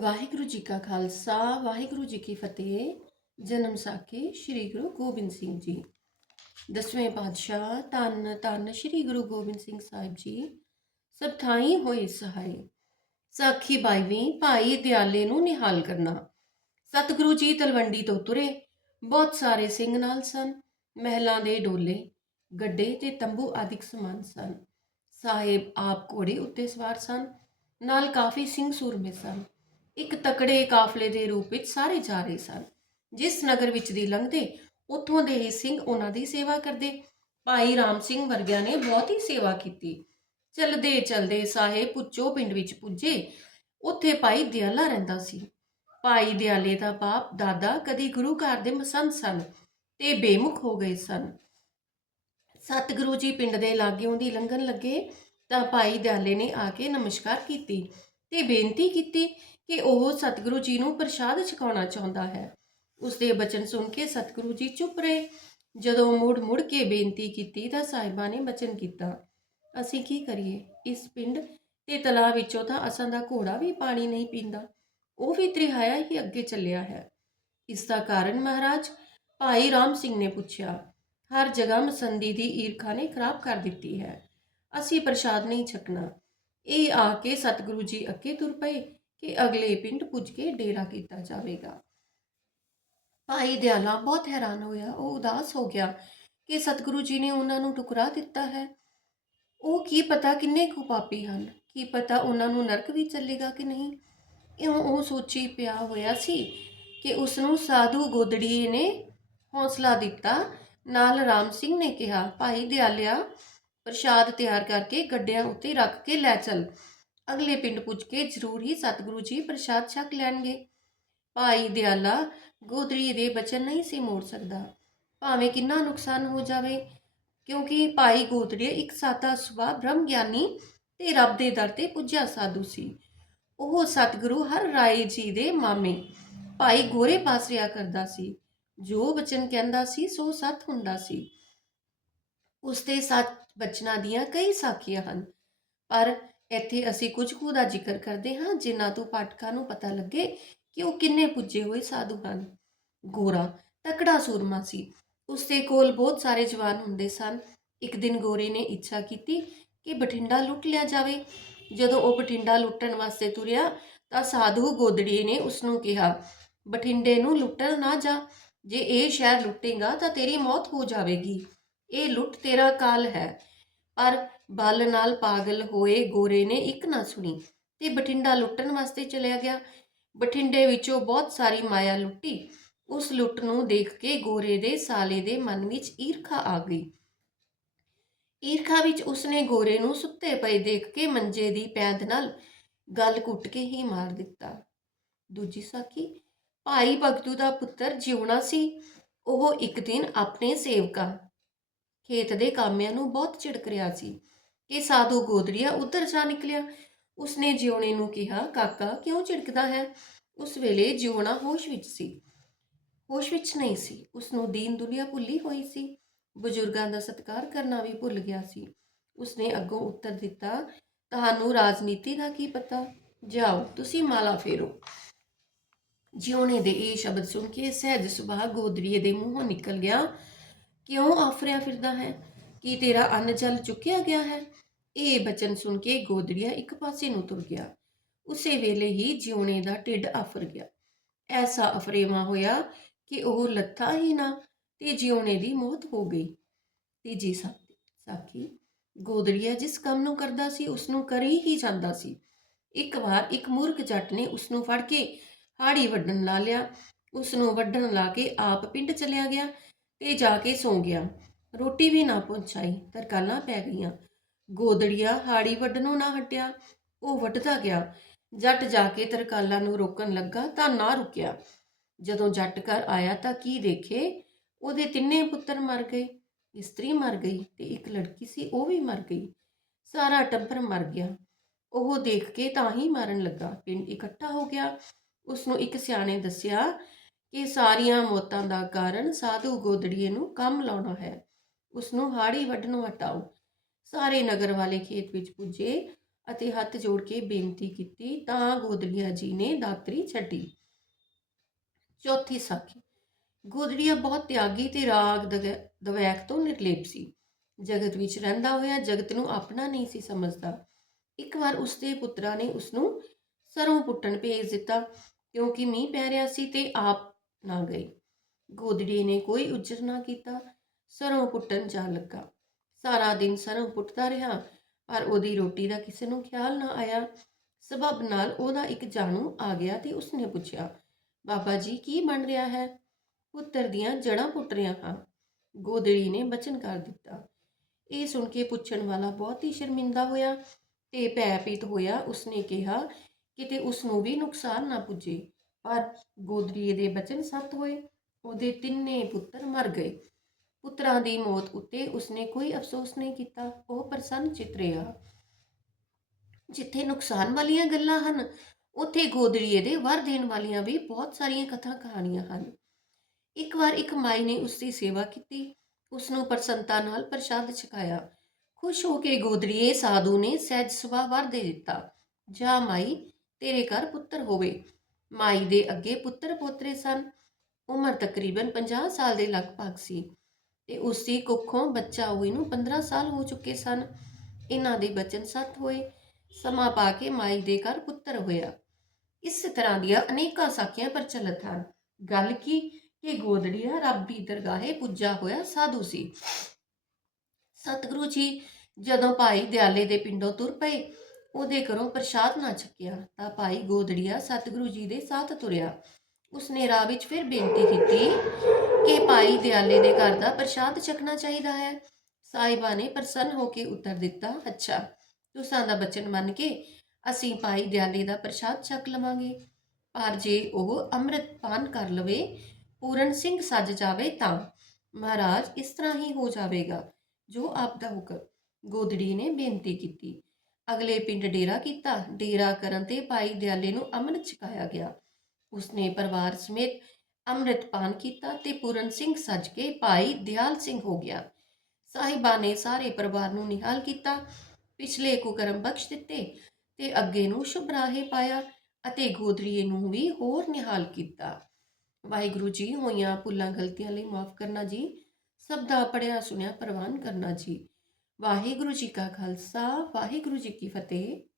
ਵਾਹਿਗੁਰੂ ਜੀ ਕਾ ਖਾਲਸਾ, ਵਾਹਿਗੁਰੂ ਜੀ ਕੀ ਫਤਿਹ। ਜਨਮ ਸਾਖੀ ਸ੍ਰੀ ਗੁਰੂ ਗੋਬਿੰਦ ਸਿੰਘ ਜੀ। ਦਸਵੇਂ ਪਾਤਸ਼ਾਹ ਧੰਨ ਧੰਨ ਸ੍ਰੀ ਗੁਰੂ ਗੋਬਿੰਦ ਸਿੰਘ ਸਾਹਿਬ ਜੀ, ਸਭ ਥਾਈ ਹੋਏ ਸਹਾਈ। ਸਾਖੀ ਬਾਈਵੀਂ ਭਾਈ ਦਿਆਲੇ ਨੂੰ ਨਿਹਾਲ ਕਰਨਾ। ਸਤਿਗੁਰੂ ਜੀ ਤਲਵੰਡੀ ਤੋਂ ਤੁਰੇ, ਬਹੁਤ ਸਾਰੇ ਸਿੰਘ ਨਾਲ ਸਨ, ਮਹਿਲਾਂ ਦੇ ਡੋਲੇ, ਗੱਡੇ ਤੇ ਤੰਬੂ ਆਦਿਕ ਸਮਾਨ ਸਨ। ਸਾਹਿਬ ਆਪ ਘੋੜੇ ਉੱਤੇ ਸਵਾਰ ਸਨ, ਨਾਲ ਕਾਫੀ ਸਿੰਘ ਸੂਰਮੇ ਸਨ। ਇੱਕ ਤਕੜੇ ਕਾਫਲੇ ਦੇ ਰੂਪ ਵਿੱਚ ਸਾਰੇ ਜਾ ਰਹੇ ਸਨ। ਜਿਸ ਨਗਰ ਵਿੱਚ ਦੀ ਲੰਘਦੇ, ਉੱਥੋਂ ਦੇ ਹੀ ਸਿੰਘ ਉਹਨਾਂ ਦੀ ਸੇਵਾ ਕਰਦੇ। ਭਾਈ ਰਾਮ ਸਿੰਘ ਵਰਗਿਆਂ ਨੇ ਬਹੁਤ ਹੀ ਸੇਵਾ ਕੀਤੀ। ਚਲਦੇ ਚਲਦੇ ਸਾਹਿਬ ਪੁੱਚੋ ਪਿੰਡ ਵਿੱਚ ਪੁੱਜੇ, ਉੱਥੇ ਭਾਈ ਦਿਆਲਾ ਰਹਿੰਦਾ ਸੀ। ਭਾਈ ਦਿਆਲੇ ਦਾ ਬਾਪ, ਦਾਦਾ ਕਦੀ ਗੁਰੂ ਘਰ ਦੇ ਮਸੰਦ ਸਨ ਤੇ ਬੇਮੁਖ ਹੋ ਗਏ ਸਨ। ਸਤਿਗੁਰੂ ਜੀ ਪਿੰਡ ਦੇ ਲਾਗਿਓਂ ਦੀ ਲੰਘਣ ਲੱਗੇ ਤਾਂ ਭਾਈ ਦਿਆਲੇ ਨੇ ਆ ਕੇ ਨਮਸਕਾਰ ਕੀਤੀ। ਤੇ ਬੇਨਤੀ ਕੀਤੀ ਕਿ ਉਹ ਸਤਿਗੁਰੂ ਜੀ ਨੂੰ ਪ੍ਰਸ਼ਾਦ ਛਕਾਉਣਾ ਚਾਹੁੰਦਾ ਹੈ। ਉਸ ਦੇ ਬਚਨ ਸੁਣ ਕੇ ਸਤਿਗੁਰੂ ਜੀ ਚੁੱਪ ਰਹੇ। ਜਦੋਂ ਮੁੜ ਮੁੜ ਕੇ ਬੇਨਤੀ ਕੀਤੀ ਤਾਂ ਸਾਹਿਬਾਂ ਨੇ ਬਚਨ ਕੀਤਾ। ਅਸੀਂ ਕੀ ਕਰੀਏ? ਇਸ ਪਿੰਡ ਤੇ ਤਲਾਅ ਵਿੱਚੋਂ ਤਾਂ ਅਸਾਂ ਦਾ ਘੋੜਾ ਵੀ ਪਾਣੀ ਨਹੀਂ ਪੀਂਦਾ। ਉਹ ਵੀ ਤ੍ਰਿਹਾਇਆ ਹੀ ਅੱਗੇ ਚੱਲਿਆ ਹੈ। ਇਸ ਦਾ ਕਾਰਨ ਮਹਾਰਾਜ ਭਾਈ ਰਾਮ ਸਿੰਘ ਨੇ ਪੁੱਛਿਆ, ਹਰ ਜਗ੍ਹਾ ਮਸੰਦੀ ਦੀ ਈਰਖਾ ਨੇ ਖਰਾਬ ਕਰ ਦਿੱਤੀ ਹੈ। ਅਸੀਂ ਪ੍ਰਸ਼ਾਦ ਨਹੀਂ ਛਕਣਾ। ਇਹ ਆ ਕੇ ਸਤਿਗੁਰੂ ਜੀ ਅੱਗੇ ਤੁਰ ਪਏ ਕਿ ਅਗਲੇ ਪਿੰਡ ਪੁੱਜ ਕੇ ਡੇਰਾ ਕੀਤਾ ਜਾਵੇਗਾ। ਭਾਈ ਦਿਆਲਾ ਬਹੁਤ ਹੈਰਾਨ ਹੋਇਆ। ਉਹ ਉਦਾਸ ਹੋ ਗਿਆ ਕਿ ਸਤਿਗੁਰੂ ਜੀ ਨੇ ਉਹਨਾਂ ਨੂੰ ਟੁਕਰਾ ਦਿੱਤਾ ਹੈ। ਉਹ ਕੀ ਪਤਾ ਕਿੰਨੇ ਕੁ ਪਾਪੀ ਹਨ? ਕੀ ਪਤਾ ਉਹਨਾਂ ਨੂੰ ਨਰਕ ਵੀ ਚੱਲੇਗਾ ਕਿ ਨਹੀਂ? ਇਉਂ ਉਹ ਸੋਚੀ ਪਿਆ ਹੋਇਆ ਸੀ ਕਿ ਉਸ ਨੂੰ ਸਾਧੂ ਗੋਦੜੀਏ ਨੇ ਹੌਸਲਾ ਦਿੱਤਾ। ਨਾਲ ਰਾਮ ਸਿੰਘ ਨੇ ਕਿਹਾ, ਭਾਈ ਦਿਆਲਿਆ ਪ੍ਰਸ਼ਾਦ ਤਿਆਰ ਕਰਕੇ ਗੱਡਿਆਂ ਉੱਤੇ ਰੱਖ ਕੇ ਲੈ ਚੱਲ। ਅਗਲੇ ਪਿੰਡ ਪੁੱਜ ਕੇ ਜ਼ਰੂਰ ਹੀ ਸਤਿਗੁਰੂ ਜੀ ਪ੍ਰਸ਼ਾਦ ਛਕ ਲੈਣਗੇ। ਭਾਈ ਦਿਆਲਾ ਗੋਦੜੀ ਦੇ ਬਚਨ ਨਹੀਂ ਸੀ ਮੋੜ ਸਕਦਾ। ਭਾਵੇਂ ਕਿੰਨਾ ਨੁਕਸਾਨ ਹੋ ਜਾਵੇ, ਕਿਉਂਕਿ ਭਾਈ ਗੋਦੜੀ ਇੱਕ ਸਾਦਾ ਸੁਭਾਅ ਬ੍ਰਹਮ ਗਿਆਨੀ ਤੇ ਰੱਬ ਦੇ ਦਰ ਤੇ ਪੁੱਜਿਆ ਸਾਧੂ ਸੀ। ਉਹ ਸਤਿਗੁਰੂ ਹਰ ਰਾਏ ਜੀ ਦੇ ਮਾਮੇ, ਭਾਈ ਗੋਰੇ ਪਾਸ ਰਿਆ ਕਰਦਾ ਸੀ। ਜੋ ਬਚਨ ਕਹਿੰਦਾ ਸੀ, ਸੋ ਸੱਤ ਹੁੰਦਾ ਸੀ। ਉਸ ਦੇ ਸੱਚ ਬਚਨਾਂ ਦੀਆਂ ਕਈ ਸਾਖੀਆਂ ਹਨ। ਪਰ ਇੱਥੇ ਅਸੀਂ ਕੁਝ ਕੁ ਦਾ ਜ਼ਿਕਰ ਕਰਦੇ ਹਾਂ ਜਿਨ੍ਹਾਂ ਤੋਂ ਪਾਠਕਾਂ ਨੂੰ ਪਤਾ ਲੱਗੇ ਕਿ ਉਹ ਕਿੰਨੇ ਪੁੱਜੇ ਹੋਏ ਸਾਧੂ ਹਨ। ਗੋਰਾ, ਤਕੜਾ ਸੂਰਮਾ ਸੀ। ਉਸ ਦੇ ਕੋਲ ਬਹੁਤ ਸਾਰੇ ਜਵਾਨ ਹੁੰਦੇ ਸਨ। ਇੱਕ ਦਿਨ ਗੋਰੇ ਨੇ ਇੱਛਾ ਕੀਤੀ ਕਿ ਬਠਿੰਡਾ ਲੁੱਟ ਲਿਆ ਜਾਵੇ। ਜਦੋਂ ਉਹ ਬਠਿੰਡਾ ਲੁੱਟਣ ਵਾਸਤੇ ਤੁਰਿਆ, ਤਾਂ ਸਾਧੂ ਗੋਦੜੀ ਨੇ ਉਸ ਨੂੰ ਕਿਹਾ, ਬਠਿੰਡੇ ਨੂੰ ਲੁੱਟਣ ਨਾ ਜਾ। ਜੇ ਇਹ ਸ਼ਹਿਰ ਲੁੱਟੇਗਾ, ਤਾਂ ਤੇਰੀ ਮੌਤ ਹੋ ਜਾਵੇਗੀ। ਇਹ ਲੁੱਟ ਤੇਰਾ ਕਾਲ ਹੈ। ਪਰ ਬਲ ਨਾਲ ਪਾਗਲ ਹੋਏ ਗੋਰੇ ਨੇ ਇੱਕ ਨਾ ਸੁਣੀ ਤੇ ਬਠਿੰਡਾ ਲੁੱਟਣ ਵਾਸਤੇ ਚਲਿਆ ਗਿਆ। ਬਠਿੰਡੇ ਵਿੱਚੋਂ ਬਹੁਤ ਸਾਰੀ ਮਾਇਆ ਲੁੱਟੀ। ਉਸ ਲੁੱਟ ਨੂੰ ਦੇਖ ਕੇ ਗੋਰੇ ਦੇ ਸਾਲੇ ਦੇ ਮਨ ਵਿੱਚ ਈਰਖਾ ਆ ਗਈ। ਈਰਖਾ ਵਿੱਚ ਉਸਨੇ ਗੋਰੇ ਨੂੰ ਸੁੱਤੇ ਪਏ ਦੇਖ ਕੇ ਮੰਜੇ ਦੀ ਪੈਂਦ ਨਾਲ ਗਲ ਕੁੱਟ ਕੇ ਹੀ ਮਾਰ ਦਿੱਤਾ। ਦੂਜੀ ਸਾਖੀ, ਭਾਈ ਭਗਤੂ ਦਾ ਪੁੱਤਰ ਜਿਉਣਾ ਸੀ। ਉਹ ਇੱਕ ਦਿਨ ਆਪਣੇ ਸੇਵਕਾਂ ਖੇਤ ਦੇ ਕਾਮਿਆਂ ਨੂੰ ਬਹੁਤ ਝਿੜਕ ਰਿਹਾ ਸੀ। ਕਿ ਸਾਧੂ ਗੋਦੜੀਆ ਉੱਧਰ ਜਾ ਨਿਕਲਿਆ। ਉਸਨੇ ਜਿਉਣੇ ਨੂੰ ਕਿਹਾ, ਕਾਕਾ, ਕਿਉਂ ਝਿੜਕਦਾ ਹੈ? ਉਸ ਵੇਲੇ ਜਿਉਣਾ ਹੋਸ਼ ਵਿੱਚ ਸੀ। ਹੋਸ਼ ਵਿੱਚ ਨਹੀਂ ਸੀ। ਉਸ ਨੂੰ ਦੀਨ ਦੁਨੀਆ ਭੁੱਲੀ ਹੋਈ ਸੀ। ਬਜ਼ੁਰਗਾਂ ਦਾ ਸਤਿਕਾਰ ਕਰਨਾ ਵੀ ਭੁੱਲ ਗਿਆ ਸੀ। ਉਸਨੇ ਅੱਗੋਂ ਉੱਤਰ ਦਿੱਤਾ, ਤੁਹਾਨੂੰ ਰਾਜਨੀਤੀ ਦਾ ਕੀ ਪਤਾ? ਜਾਓ, ਤੁਸੀਂ ਮਾਲਾ ਫੇਰੋ। ਜਿਉਣੇ ਦੇ ਇਹ ਸ਼ਬਦ ਸੁਣ ਕੇ ਸਹਿਜ ਸੁਭਾਅ ਗੋਦਰੀਏ ਦੇ ਮੂੰਹੋਂ ਨਿਕਲ ਗਿਆ। ਕਿਉਂ ਫਿਰਦਾ ਹੈ ਕੀ ਤੇਰਾ ਅੰਨ ਜਲ ਚੁੱਕਿਆ ਗਿਆ ਹੈ। ਇਹ ਬਚਨ ਸੁਣ ਕੇ ਗੋਦੜੀਆ ਇੱਕ ਪਾਸੇ ਨੂੰ ਤੁਰ ਗਿਆ। ਉਸੇ ਵੇਲੇ ਹੀ ਜਿਉਣੇ ਦਾ ਢਿੱਡ ਆਫਰ ਗਿਆ। ਐਸਾ ਅਫਰੇਵਾ ਹੋਇਆ ਕਿ ਉਹ ਲੱਥਾ ਹੀ ਨਾ ਤੇ ਜਿਉਣੇ ਦੀ ਮੌਤ ਹੋ ਗਈ। ਤੀਜੀ ਸਾਖੀ, ਗੋਦੜੀਆ ਜਿਸ ਕੰਮ ਨੂੰ ਕਰਦਾ ਸੀ ਉਸ ਨੂੰ ਕਰੀ ਹੀ ਜਾਂਦਾ ਸੀ। ਇੱਕ ਵਾਰ ਇੱਕ ਮੂਰਖ ਜੱਟ ਨੇ ਉਸ ਨੂੰ ਫੜ ਕੇ ਹਾੜੀ ਵੱਢਣ ਲਾ ਲਿਆ। ਉਸ ਨੂੰ ਵੱਢਣ ਲਾ ਕੇ ਆਪ ਪਿੰਡ ਚਲਿਆ ਗਿਆ ਤੇ ਜਾ ਕੇ ਸੌਂ ਗਿਆ। ਰੋਟੀ ਵੀ ਨਾ ਪਹੁੰਚਾਈ, ਤਰਕਾਲਾਂ ਪੈ ਗਈਆਂ। ਗੋਦੜੀਆ ਹਾੜੀ ਵੱਢਣੋਂ ਨਾ ਹਟਿਆ, ਉਹ ਵੱਢਦਾ ਗਿਆ। ਜੱਟ ਜਾ ਕੇ ਤਰਕਾਲਾਂ ਨੂੰ ਰੋਕਣ ਲੱਗਾ ਤਾਂ ਨਾ ਰੁਕਿਆ। ਜਦੋਂ ਜੱਟ ਘਰ ਆਇਆ ਤਾਂ ਕੀ ਦੇਖੇ? ਉਹਦੇ ਤਿੰਨੇ ਪੁੱਤਰ ਮਰ ਗਏ, ਇਸਤਰੀ ਮਰ ਗਈ ਤੇ ਇੱਕ ਲੜਕੀ ਸੀ, ਉਹ ਵੀ ਮਰ ਗਈ। ਸਾਰਾ ਟੱਬਰ ਮਰ ਗਿਆ। ਉਹ ਦੇਖ ਕੇ ਤਾਂ ਹੀ ਮਾਰਨ ਲੱਗਾ। ਪਿੰਡ ਇਕੱਠਾ ਹੋ ਗਿਆ। ਉਸ ਨੂੰ ਇੱਕ ਸਿਆਣੇ ਦੱਸਿਆ ਕਿ ਸਾਰੀਆਂ ਮੌਤਾਂ ਦਾ ਕਾਰਨ ਸਾਧੂ ਗੋਦੜੀਏ ਨੂੰ ਕੰਮ ਲਾਉਣਾ ਹੈ। ਉਸ ਨੂੰ ਹਾੜੀ ਵੱਢਣੋਂ ਹਟਾਓ। ਸਾਰੇ ਨਗਰ ਵਾਲੇ ਖੇਤ ਵਿੱਚ ਪੁੱਜੇ ਅਤੇ ਹੱਥ ਜੋੜ ਕੇ ਬੇਨਤੀ ਕੀਤੀ, ਤਾਂ ਗੋਦੜੀਆ ਜੀ ਨੇ ਦਾਤਰੀ ਛੱਡੀ। ਚੌਥੀ ਸਾਖੀ। ਗੋਦੜੀਆ ਬਹੁਤ ਤਿਆਗੀ ਤੇ ਰਾਗ ਦਵੈਕ ਤੋਂ ਨਿਰਲੇਪ ਸੀ। ਜਗਤ ਵਿੱਚ ਰਹਿੰਦਾ ਹੋਇਆ ਜਗਤ ਨੂੰ ਆਪਣਾ ਨਹੀਂ ਸੀ ਸਮਝਦਾ। ਇੱਕ ਵਾਰ ਉਸਦੇ ਪੁੱਤਰਾਂ ਨੇ ਉਸਨੂੰ ਸਰੋਂ ਪੁੱਟਣ ਭੇਜ ਦਿੱਤਾ, ਕਿਉਂਕਿ ਮੀਂਹ ਪੈ ਰਿਹਾ ਸੀ ਤੇ ਆਪ ਨਾ ਗਏ। ਗੋਦੜੀ ਨੇ ਕੋਈ ਉਜਰ ਨਾ ਕੀਤਾ। ਸਰੋਂ ਪੁੱਟਣ ਜਾ ਲੱਗਾ। ਸਾਰਾ ਦਿਨ ਸਰੋਂ ਪੁੱਟਦਾ ਰਿਹਾ, ਪਰ ਉਹਦੀ ਰੋਟੀ ਦਾ ਕਿਸੇ ਨੂੰ ਖਿਆਲ ਨਾ ਆਇਆ। ਸਬਬ ਨਾਲ ਉਹਦਾ ਇੱਕ ਜਾਣੂ ਆ ਗਿਆ ਤੇ ਉਸਨੇ ਪੁੱਛਿਆ, ਬਾਬਾ ਜੀ, ਕੀ ਬਣ ਰਿਹਾ ਹੈ? ਪੁੱਤਰ ਦੀਆਂ ਜੜਾਂ ਪੁੱਟ ਰਿਹਾ ਹਾਂ। ਗੋਦੜੀ ਨੇ ਬਚਨ ਕਰ ਦਿੱਤਾ। ਇਹ ਸੁਣ ਕੇ ਪੁੱਛਣ ਵਾਲਾ ਬਹੁਤ ਹੀ ਸ਼ਰਮਿੰਦਾ ਹੋਇਆ ਤੇ ਭੈਭੀਤ ਹੋਇਆ। ਉਸਨੇ ਕਿਹਾ, ਕਿਤੇ ਉਸ ਨੂੰ ਵੀ ਨੁਕਸਾਨ ਨਾ ਪੁੱਜੇ। ਪਰ ਗੋਦੜੀ ਦੇ ਬਚਨ ਸੱਤ ਹੋਏ। ਉਹਦੇ ਤਿੰਨੇ ਪੁੱਤਰ ਮਰ ਗਏ। ਪੁੱਤਰਾਂ ਦੀ ਮੌਤ ਉੱਤੇ ਉਸਨੇ ਕੋਈ ਅਫਸੋਸ ਨਹੀਂ ਕੀਤਾ। ਉਹ ਪ੍ਰਸੰਨ ਚਿਤ ਰਿਹਾ। ਜਿੱਥੇ ਨੁਕਸਾਨ ਵਾਲੀਆਂ ਗੱਲਾਂ ਹਨ, ਉੱਥੇ ਗੋਦੜੀਏ ਦੇ ਵਰ ਦੇਣ ਵਾਲੀਆਂ ਵੀ ਬਹੁਤ ਸਾਰੀਆਂ ਕਥਾ ਕਹਾਣੀਆਂ ਹਨ। ਇੱਕ ਵਾਰ ਇੱਕ ਮਾਈ ਨੇ ਉਸ ਦੀ ਸੇਵਾ ਕੀਤੀ। ਉਸ ਨੂੰ ਪ੍ਰਸੰਨਤਾ ਨਾਲ ਪ੍ਰਸ਼ਾਦ ਛਕਾਇਆ। ਖੁਸ਼ ਹੋ ਕੇ ਗੋਦੜੀਏ ਸਾਧੂ ਨੇ ਸਹਿਜ ਸੁਭਾ ਵਰ ਦੇ ਦਿੱਤਾ। ਜਾ ਮਾਈ, ਤੇਰੇ ਘਰ ਪੁੱਤਰ ਹੋਵੇ। ਮਾਈ ਦੇ ਅੱਗੇ ਪੁੱਤਰ ਪੋਤਰੇ ਸਨ। ਉਮਰ ਤਕਰੀਬਨ 50 ਸਾਲ ਦੇ ਲਗਭਗ ਸੀ। ਤੇ ਉਸ ਦੀ ਕੁੱਖੋਂ ਬੱਚਾ ਹੋਏ ਨੂੰ 15 ਸਾਲ ਹੋ ਚੁੱਕੇ ਸਨ। ਇਹਨਾਂ ਦੇ ਬਚਨ ਸੱਤ ਹੋਏ। ਸਮਾਂ ਪਾ ਕੇ ਮਾਈ ਦੇ ਘਰ ਪੁੱਤਰ ਹੋਇਆ। ਇਸ ਤਰ੍ਹਾਂ ਦੀਆਂ ਅਨੇਕਾਂ ਸਾਖੀਆਂ ਪ੍ਰਚਲਿਤ ਹਨ। ਗੱਲ ਕੀ? ਕਿ ਗੋਦੜੀਆ ਰੱਬ ਦੀ ਦਰਗਾਹੇ ਪੁੱਜਾ ਹੋਇਆ ਸਾਧੂ ਸੀ। ਸਤਿਗੁਰੂ ਜੀ, ਜਦੋਂ ਭਾਈ ਦਿਆਲੇ ਦੇ ਪਿੰਡੋਂ ਤੁਰ ਪਏ, ਉਹਦੇ ਘਰੋਂ ਪ੍ਰਸ਼ਾਦ ਨਾ ਛਕਿਆ ਤਾਂ ਭਾਈ ਗੋਦੜੀਆ ਸਤਿਗੁਰੂ ਜੀ ਦੇ ਸਾਥ ਤੁਰਿਆ। ਉਸਨੇ ਰਾਹ ਵਿੱਚ ਫਿਰ ਬੇਨਤੀ ਕੀਤੀ ਕਿ ਭਾਈ ਦਿਆਲੇ ਦੇ ਘਰ ਦਾ ਪ੍ਰਸ਼ਾਦ ਚੱਕਣਾ ਚਾਹੀਦਾ ਹੈ। ਸਾਹਿਬਾ ਨੇ ਪ੍ਰਸੰਨ ਹੋ ਕੇ ਉੱਤਰ ਦਿੱਤਾ, ਅੱਛਾ, ਤੁਸਾਂ ਦਾ ਬਚਨ ਮੰਨ ਕੇ ਅਸੀਂ ਭਾਈ ਦਿਆਲੇ ਦਾ ਪ੍ਰਸ਼ਾਦ ਚੱਕ ਲਵਾਂਗੇ। ਪਰ ਜੇ ਉਹ ਅੰਮ੍ਰਿਤ ਪਾਨ ਕਰ ਲਵੇ, ਪੂਰਨ ਸਿੰਘ ਸੱਜ ਜਾਵੇ ਤਾਂ ਮਹਾਰਾਜ ਇਸ ਤਰ੍ਹਾਂ ਹੀ ਹੋ ਜਾਵੇਗਾ, ਜੋ ਆਪ ਦਾ ਹੁਕਮ। ਗੋਦੜੀ ਨੇ ਬੇਨਤੀ ਕੀਤੀ। ਅਗਲੇ ਪਿੰਡ ਡੇਰਾ ਕੀਤਾ। ਡੇਰਾ ਕਰਨ ਤੇ ਭਾਈ ਦਿਆਲੇ ਨੂੰ ਅੰਮ੍ਰਿਤ ਛਕਾਇਆ ਗਿਆ। ਉਸਨੇ ਪਰਿਵਾਰ ਸਮੇਤ ਅੰਮ੍ਰਿਤਪਾਨ ਕੀਤਾ ਤੇ ਪੂਰਨ ਸਿੰਘ ਸੱਜ ਕੇ ਭਾਈ ਦਿਆਲ ਸਿੰਘ ਹੋ ਗਿਆ। ਸਾਹਿਬਾ ਨੇ ਸਾਰੇ ਪਰਿਵਾਰ ਨੂੰ ਨਿਹਾਲ ਕੀਤਾ, ਪਿਛਲੇ ਕੁਕਰਮ ਬਖਸ਼ ਦਿੱਤੇ ਤੇ ਅੱਗੇ ਨੂੰ ਸ਼ੁਭ ਰਾਹੇ ਪਾਇਆ ਅਤੇ ਗੋਦਰੀਏ ਨੂੰ ਵੀ ਹੋਰ ਨਿਹਾਲ ਕੀਤਾ। ਵਾਹਿਗੁਰੂ ਜੀ, ਹੋਈਆਂ ਭੁੱਲਾਂ ਗਲਤੀਆਂ ਲਈ ਮਾਫ ਕਰਨਾ ਜੀ। ਸਭ ਦਾ ਪੜਿਆ ਸੁਣਿਆ ਪ੍ਰਵਾਨ ਕਰਨਾ ਜੀ। ਵਾਹਿਗੁਰੂ ਜੀ ਕਾ ਖਾਲਸਾ, ਵਾਹਿਗੁਰੂ ਜੀ ਕੀ ਫਤਿਹ।